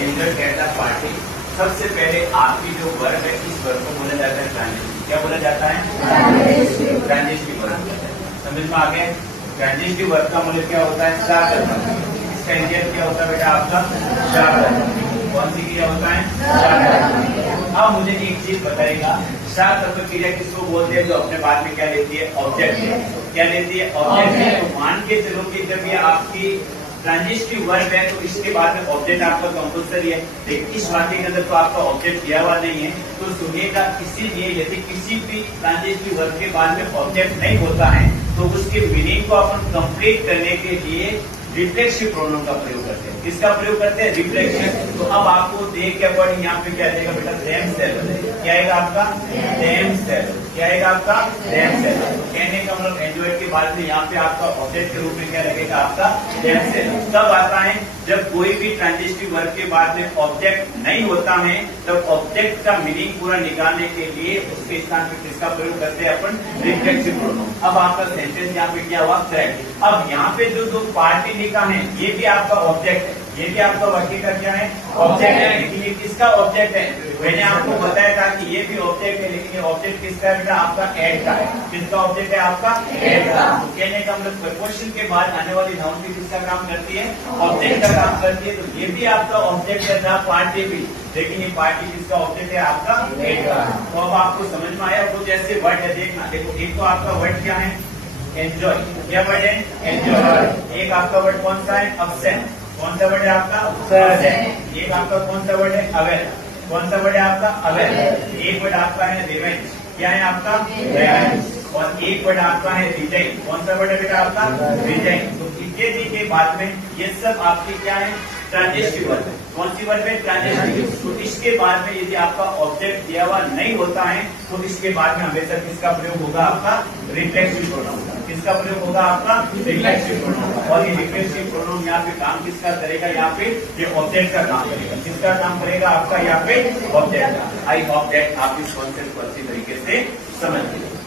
Enjoy कहता party. सबसे पहले आपकी जो वर्ब है इस वर्ब को बोला जाता है ट्रांजिटिव। क्या बोला जाता है? Transitive verb. समझ में आ गया? ट्रांजिटिव वर्ब का मतलब क्या होता है? सा कर्म। इसका इंडियन क्या होता है बेटा आपका? सा कर्म। कौन सी क्रिया होता है? सा कर्म। अब मुझे एक चीज बताएगा, सा कर्म क्रिया किसको बोलते हैं जो अपने बाद में क्या लेती है? ऑब्जेक्ट। क्या लेती है? ऑब्जेक्ट। तो मान के चलो कि जब ये आपकी ट्रांजिटिव वर्ब है तो इसके बाद में ऑब्जेक्ट आपका कंपल्सरी है, लेकिन इस वाक्य के अंदर तो आपका ऑब्जेक्ट दिया हुआ नहीं है। तो सुनिएगा, इसीलिए यदि किसी भी ट्रांजिटिव वर्ब के बाद में ऑब्जेक्ट नहीं होता है तो उसके मीनिंग को अपन कंप्लीट करने के लिए रिफ्लेक्सिव प्रोनाउन का प्रयोग करते हैं। किसका प्रयोग करते हैं? रिफ्लेक्शन। तो अब आपको देख के अकॉर्डिंग यहाँ पे क्या देगा बेटा? देमसेल्व्स। क्या आएगा आपका? देमसेल्व्स। क्या आएगा आपका? देमसेल्व्स। तो कहने का मतलब एंजॉय के बाद में यहाँ पे आपका ऑब्जेक्ट के रूप में क्या लगेगा? आपका देमसेल्व्स। कब आता है? जब कोई भी ट्रांजिटिव वर्ब के बाद में ऑब्जेक्ट नहीं होता है, तब ऑब्जेक्ट का मीनिंग पूरा निकालने के लिए उसके स्थान पे किसका प्रयोग करते हैं? अपन रिफ्लेक्सिव प्रोनाउन। अब आपका सेंटेंस यहाँ पे क्या हुआ? करेक्ट। अब यहाँ पे जो दो पार्टी लिखा है ये भी आपका ऑब्जेक्ट है, ये भी आपका वाक्य का क्या है? ऑब्जेक्ट है। लेकिन ये किसका ऑब्जेक्ट है? मैंने आपको बताया था कि ये भी ऑब्जेक्ट है, लेकिन ये ऑब्जेक्ट किसका है बेटा? आपका एड का है। किसका ऑब्जेक्ट है? आपका एड का। तो कहने का मतलब क्वेश्चन के बाद आने वाली नाउन भी किसका काम करती है? ऑब्जेक्ट का काम करती है। तो ये भी आपका ऑब्जेक्ट है था पार्टी भी, लेकिन ये पार्टी किसका ऑब्जेक्ट है? आपका एड का। तो अब आपको समझ में आया? वो जैसे वर्ड है, देखना देखो, एक तो आपका वर्ड क्या है? एंजॉय। क्या वर्ड है? एंजॉय। एक आपका वर्ड कौन सा है? अब्सेंट। कौन सा वर्ड है आपका? अब्सेंट। एक आपका कौन सा वर्ड है? अवेयर। कौन सा वर्ड है आपका? अवेयर। एक वर्ड आपका है रिवेंज। क्या है आपका? रिवेंज। और एक वर्ड आपका है रिजाइन। कौन सा वर्ड है बेटा आपका? रिजाइन। तो इत्यादि के बाद में ये सब आपकी क्या है? ट्रांजिटिव वर्ब है। कौन सी वर्ब है? ट्रांजिटिव। तो इसके बाद में यदि आपका ऑब्जेक्ट दिया हुआ नहीं होता है तो इसके बाद में हमेशा किसका प्रयोग होगा? आपका रिफ्लेक्सिव प्रोनाउन। किसका प्रयोग होगा? आपका रिफ्लेक्सिव प्रोनाउन। और ये रिफ्लेक्सिव प्रोनाउन यहाँ पे काम किसका करेगा? यहाँ पे ये ऑब्जेक्ट का काम करेगा। किसका काम करेगा? आपका यहाँ पे ऑब्जेक्ट का। आई होप दैट आप इस कॉन्सेप्ट को अच्छी तरीके से समझ गए।